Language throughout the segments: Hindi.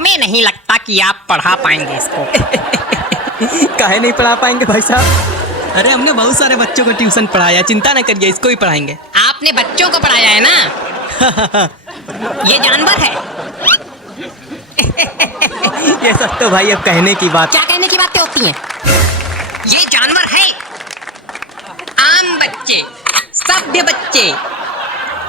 हमें नहीं लगता कि आप पढ़ा पाएंगे इसको। काहे नहीं पढ़ा पाएंगे भाई साहब? अरे हमने बहुत सारे बच्चों को ट्यूशन पढ़ाया, चिंता न करिए, इसको ही पढ़ाएंगे। आपने बच्चों को पढ़ाया है ना? ये जानवर है। ये सब तो भाई अब कहने की बात। क्या कहने की बातें होती हैं? ये जानवर है। आम बच्चे, सभ्य बच्चे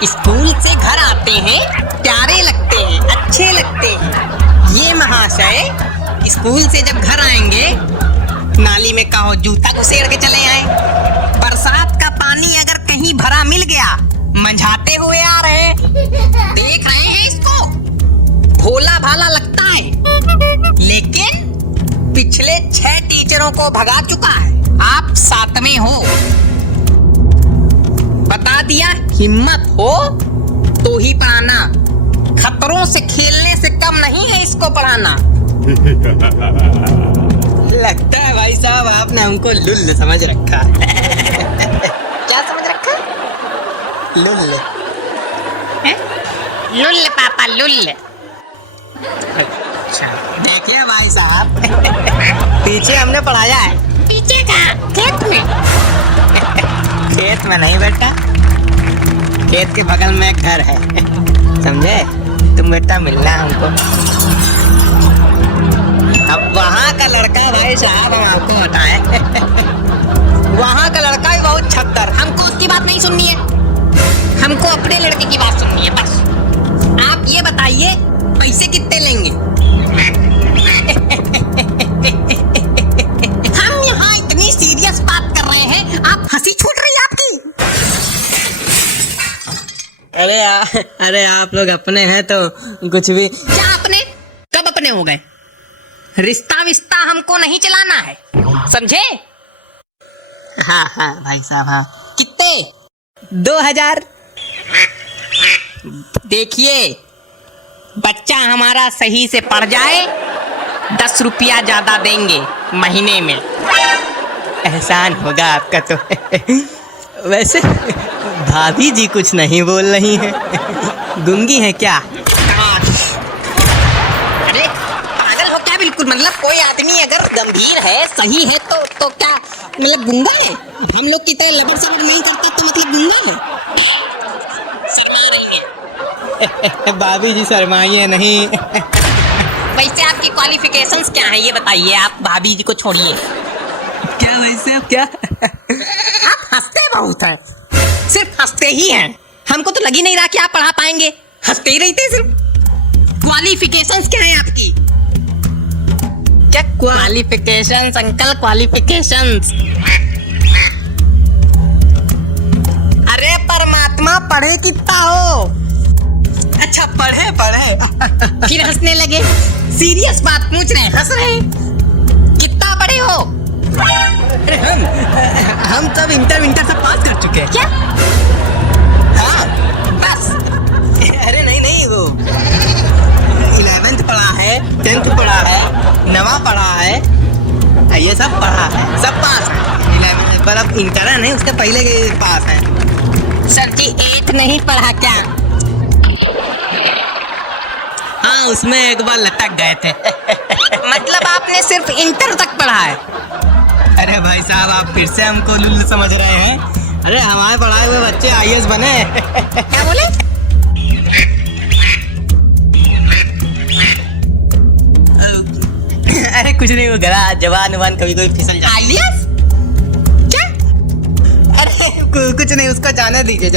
स्कूल से घर आते हैं, प्यारे लगते हैं, अच्छे लगते हैं। ये महाशय स्कूल से जब घर आएंगे, नाली में कहो जूता घुसेड़ के चले आए। बरसात का पानी अगर कहीं भरा मिल गया, मंझाते हुए आ रहे, देख रहे हैं इसको, भोला भाला लगता है, लेकिन पिछले 6 टीचरों को भगा चुका है। आप 7वें हो। बता दिया, हिम्मत हो तो ही पढ़ाना, खतरों से खेलने से कम नहीं है इसको पढ़ाना। लगता है भाई साहब आपने हमको लुल्ल समझ रखा है। क्या समझ रखा? लुल्ल। लुल्ल पापा लुल्ल। अच्छा देखिए भाई साहब, पीछे हमने पढ़ाया है। पीछे का खेत में? खेत में नहीं बेटा, खेत के बगल में एक घर है, समझे? तुम बेटा मिलना हमको। अब वहाँ का लड़का भाई साहब हम आपको बताए। वहाँ का लड़का भी बहुत छत्तर। हमको उसकी बात नहीं सुननी है, हमको अपने लड़के की बात सुननी है बस। आप ये बताइए पैसे कितने लेंगे? हम यहाँ इतनी सीरियस बात कर रहे हैं, आप हंसी छूट रही है आपकी। अरे आप लोग अपने हैं तो कुछ भी। क्या अपने? कब अपने हो गए? रिश्ता विस्ता हमको नहीं चलाना है, समझे? हाँ हाँ भाई साहब हाँ। कितने? 2000। देखिए, बच्चा हमारा सही से पढ़ जाए, 10 रुपया ज्यादा देंगे महीने में। एहसान होगा आपका तो। वैसे भाभी जी कुछ नहीं बोल रही हैं, गुंगी हैं क्या? अरे पागल हो क्या बिल्कुल? मतलब कोई आदमी अगर गंभीर है, सही है तो क्या मतलब गुंगा है? हम लोग की तरह लबर सबर नहीं करते तो मतलब गुंगा है? शर्मा रही है। भाभी जी शर्माइए नहीं। वैसे आपकी क्वालिफिकेशंस क्या हैं ये बताइए। आप भाभी जी को छोड़िए। क्या वैसे आप क्या? आप हंसते बहुत हैं, सिर्फ हंसते ही हैं। हमको तो लग ही नहीं रहा कि आप पढ़ा पाएंगे, हंसते ही रहते सिर्फ। क्वालिफिकेशंस क्या है आपकी? क्या क्वालिफिकेशंस अंकल? क्वालिफिकेशंस? अरे परमात्मा, पढ़े कितना हो? अच्छा पढ़े। फिर हंसने लगे। सीरियस बात पूछ रहे हैं, हंस रहे हैं। कितना पढ़े हो? अरे हम सब इंटर से पास कर चुके हैं। क्या? हाँ बस? अरे नहीं वो 11th पढ़ा है, 10th पढ़ा है, 9वां पढ़ा है, ये सब पढ़ा है, सब पास है। 11th पर अब इंटर नहीं, उसके पहले के पास है। सर जी 8 नहीं पढ़ा क्या? हाँ उसमें एक बार लटक गए थे। मतलब आपने सिर्फ इंटर तक पढ़ा है? अरे भाई साहब आप फिर से हमको लुल्ल समझ रहे हैं। अरे हमारे पढ़ाए हुए बच्चे IAS बने। क्या बोले? अरे कुछ नहीं, वो गला जवान कभी कोई फिसल जाए। IAS? क्या? अरे कुछ नहीं, उसको जाने दीजिए,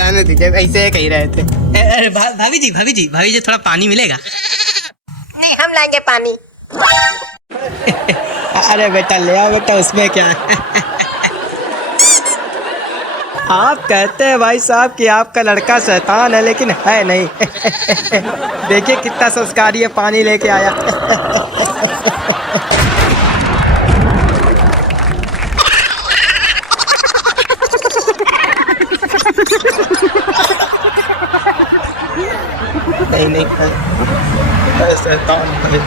ऐसे कह रहे थे। अरे भाभी जी थोड़ा पानी मिलेगा? नहीं, हम लाएंगे पानी। अरे बेटा ले आओ बेटा, उसमें क्या है? आप कहते हैं भाई साहब कि आपका लड़का शैतान है, लेकिन है नहीं। देखिए कितना संस्कारी है, पानी लेके आया। नहीं शैतान है।